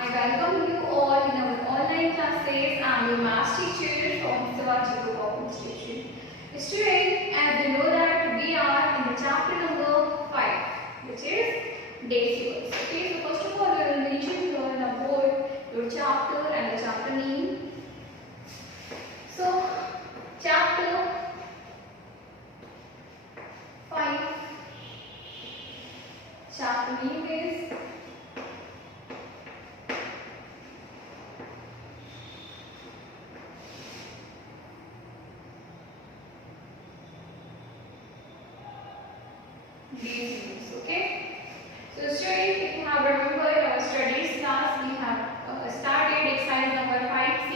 I welcome you all in our online classes. I am your math teacher from Sivaji Group Station. Students, as you know that we are in the chapter number 5, which is decimals. Okay, so first of all, we will mention here on the board your chapter and the chapter name. So, chapter 5. Chapter name is decimals. Okay. So, students, if you have remembered our studies class, we have started exercise number 5C,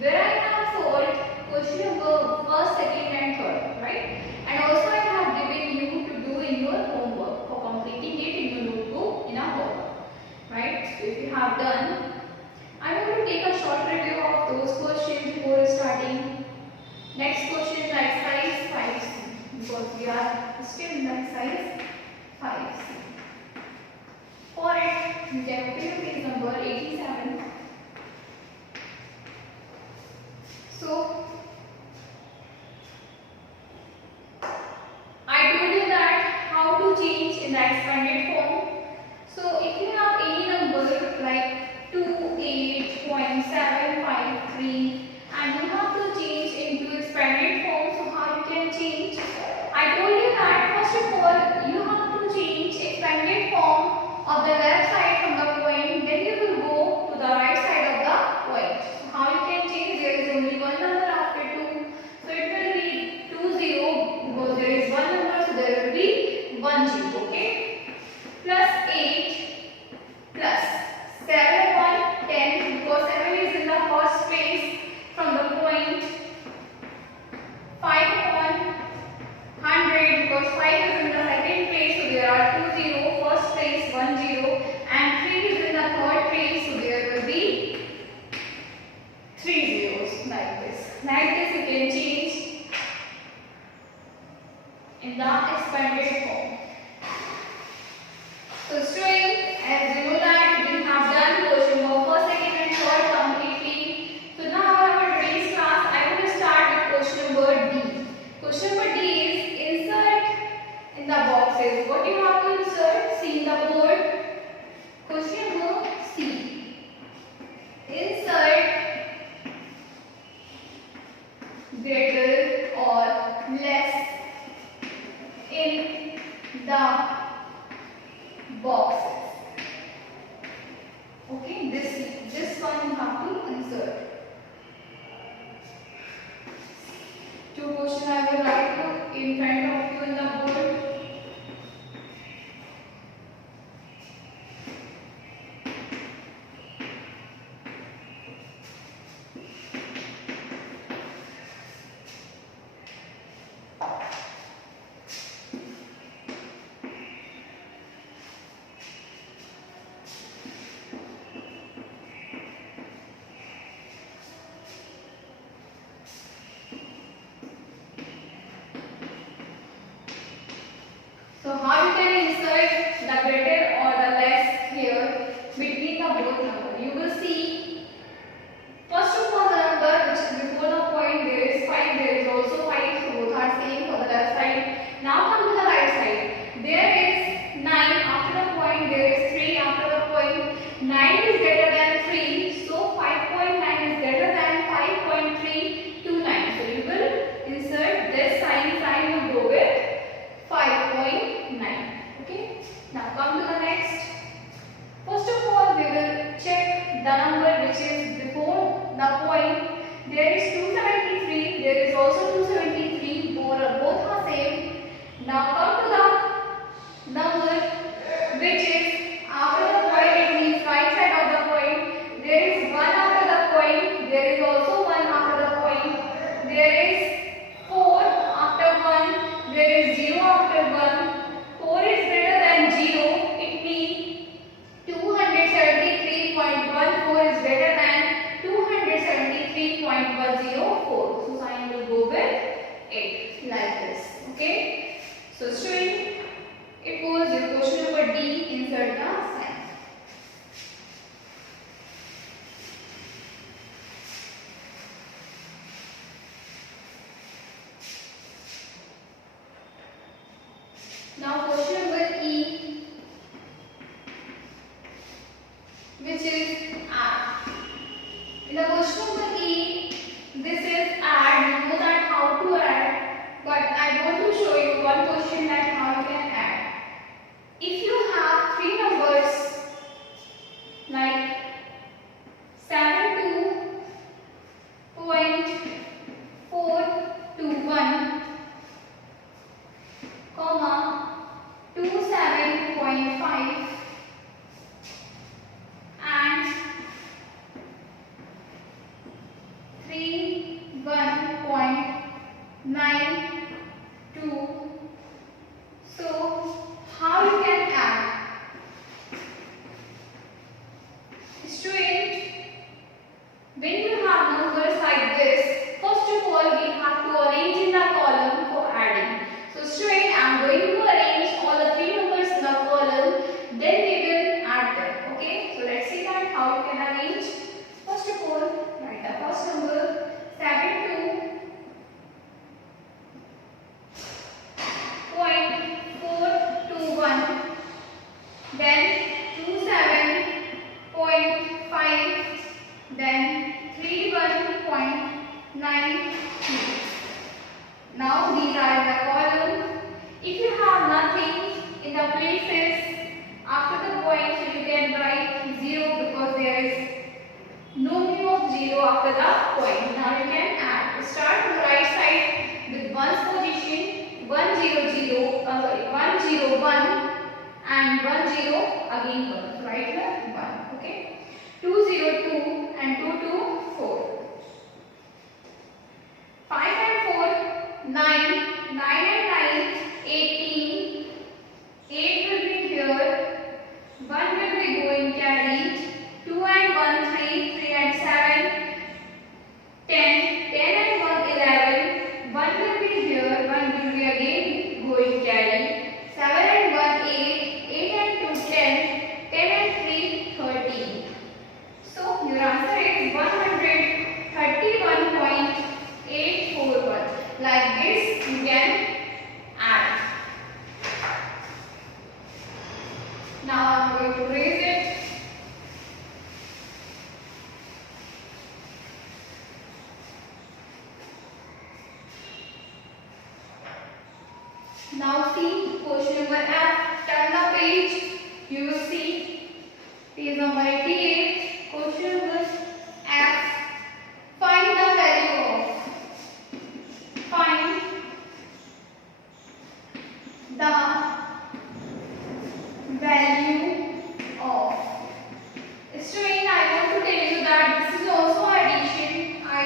where I have solved question number first, second, and third, right? And also I have given you to do in your homework for completing it in your notebook in a homework, right? So, if you have done, I am going to take a short review of those questions before starting. Next question is exercise 5C, because we are still in exercise 5C. For it, you can open your page number 87. So, I told you that how to change in the expanded form. So, if you have any number like 28.753 and you have to change into expanded form, so how you can change? I told you that first of all you have to change expanded form of the left side from the point, then you will go to the right side of the point. So how you can change? There is only one number after 2, so it will be 20 because there is one number, so there will be 10. Okay, plus 8 plus 7 upon 10 because 7 is in the first place from the point, 5 upon 100 because 5 is in the second place, so there are 2 0, first place 1 0, 9, 2. So how you can add? Student, when you have numbers like this, first of all we have to arrange in the column for adding. So student, I am going to arrange all the three numbers in the column, then we will add them. Okay, so let's see that how you can arrange. First of all, write the first number 72.421, then 27.5, then 31.93. Now these are the column. If you have nothing in the places after the point, so you can write 0 because there is no meaning of 0 after the point. Now you can add. Start on the right side with ones position 101 and 10 again 1. Right here 1. Okay. 202 and 224. 5 and 4 9. 9 and 9 18. 8 will be here. 1 will be going carried. 2 and 1 3. 3 and 7 10. 10 and 1 11. 1 will be here. 1 will be again going carried. 7 and 1 8. 8 and 2 10. 10 and 3 13. So your answer is 131.841. Like this you can add. Now I am going to raise it. Now see question number F. Turn the page. You will see page number 88. Question number F. Find the value of. Find the value of. Student, I want to tell you that this is also addition. I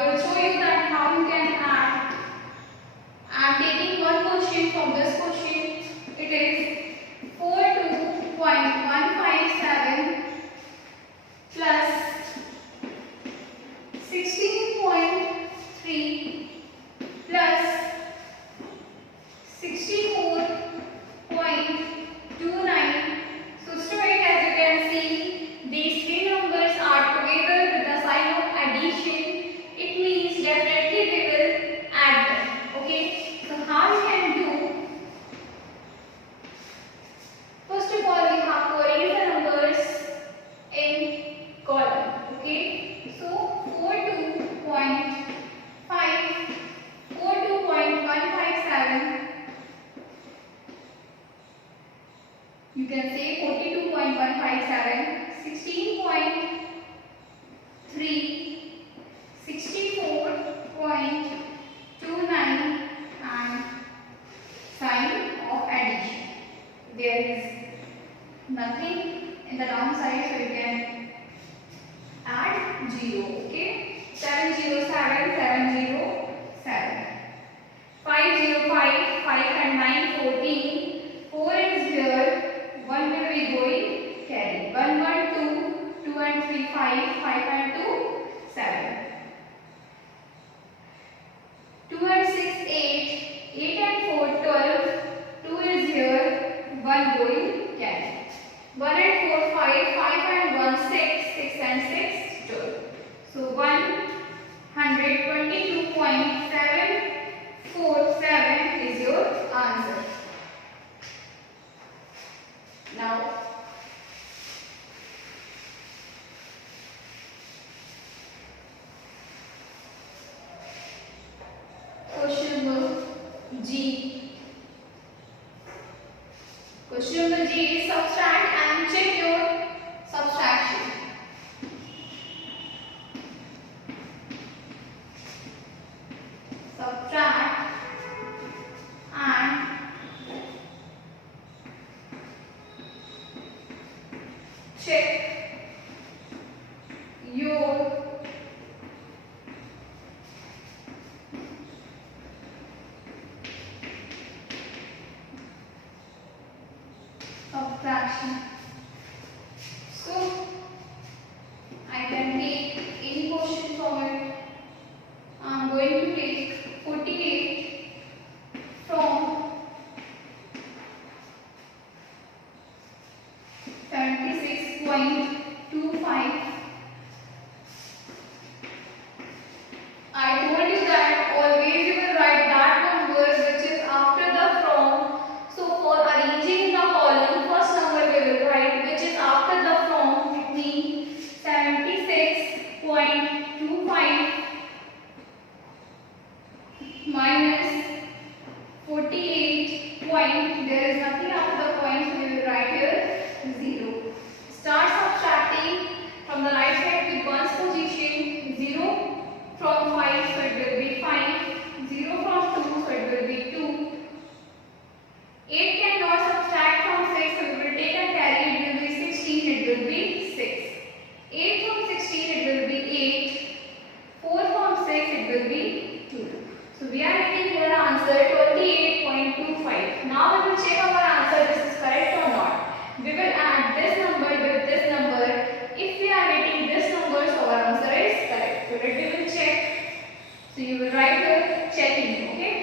will show you that how you can add. I am taking one question from this question. It is 42.157 plus 16.3 plus 64.29. So student, as you can see, these three numbers are together with the sign of addition. It means definitely we will add them. Okay, so how you can do? First of all, we have to arrange the numbers in column. Okay, so 42.157. You can say 42.157, 16.3, 64.29 and sign of addition. There is nothing in the downside, so you can add 0. Okay, 707, 707. 505, 5 and 9 14. 4 is here. 1 will be going carry. 1 1 2. 2 and 3 5. 5 and 2 7. 2 and 6 8. 8 and 4 12. 2 is here. 1 going carry. 1 and 4 5. 5 and 1 6. 6 and 6 12. So 122.747 is your answer. Now question number G. Question number G is subtract and check your subtraction. Subtract and check your 16 it will be 8. 4 from 6 it will be 2. So we are getting here answer 28.25. Now we will check our answer this is correct or not. We will add this number with this number. If we are getting this number, so our answer is correct. So let me will check. So you will write here checking, okay?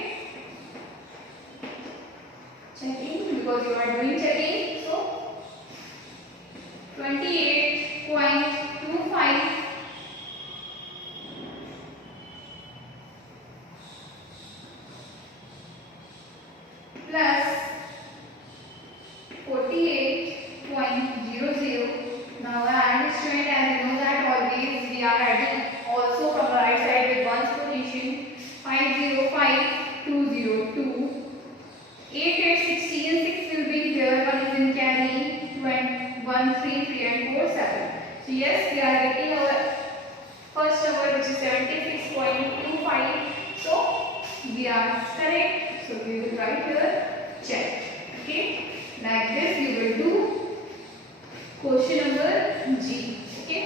Checking because you are doing checking. So 28.25 plus 48.00. Now add student, as you know that always we are adding also from the right side with ones position. 505202. 8, 8, 16, 6 will be here. 1 is in carry. 1, 3, 3 and 4, 7. So yes, we are getting our first number which is 76.25. So we are correct. So we will write here check. Okay. Like this you will do question number G. Okay.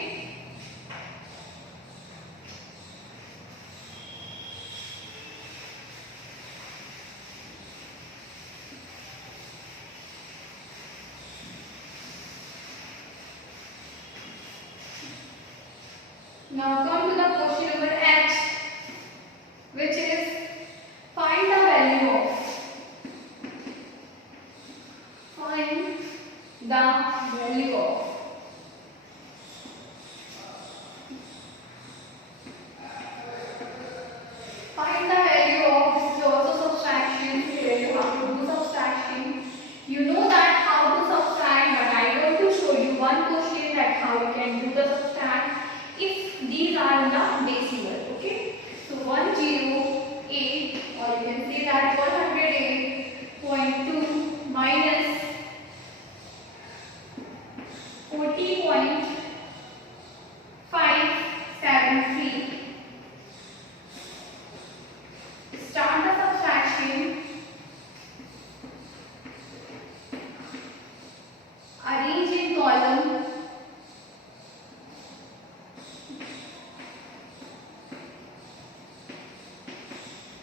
Now come to the question number H, which is find the value of. Find the value of. Find the value of. This is also subtraction. Here you have to do subtraction. You know that how to subtract, but I want to show you one question that how you can do the subtract if these are in the decimal. Okay. So 108, or you can say that 108.2 minus 40.573. Start the subtraction. Arrange in column.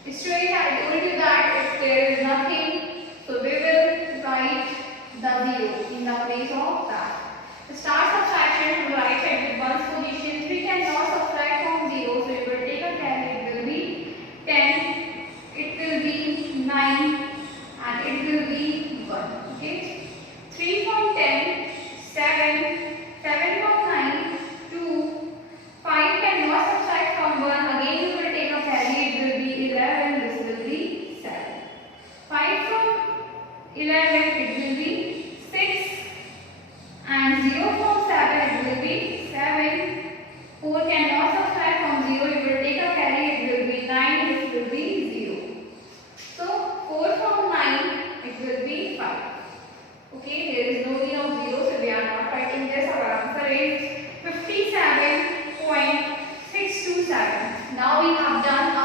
Student, I told you that if there is nothing, so we will write the 0 in the place of that. Start subtraction from the right side with ones position. We cannot subtract from 0, so you will take a carry. It will be 10, it will be 9, and it will be 1. Okay. 3 from 10, 7, 7 from 9, 2, 5 cannot subtract from 1. Again you will take a carry. It will be 11. This will be 7. 5 from 11. It will be 6. And 0 from 7. It will be 7. 4 cannot subtract from 0. You will take a carry. It will be 9. This will be 0. So 4 from 9. It will be 5. Okay. There is no need of 0. So we are not writing this. Our answer is 57.627. Now we have done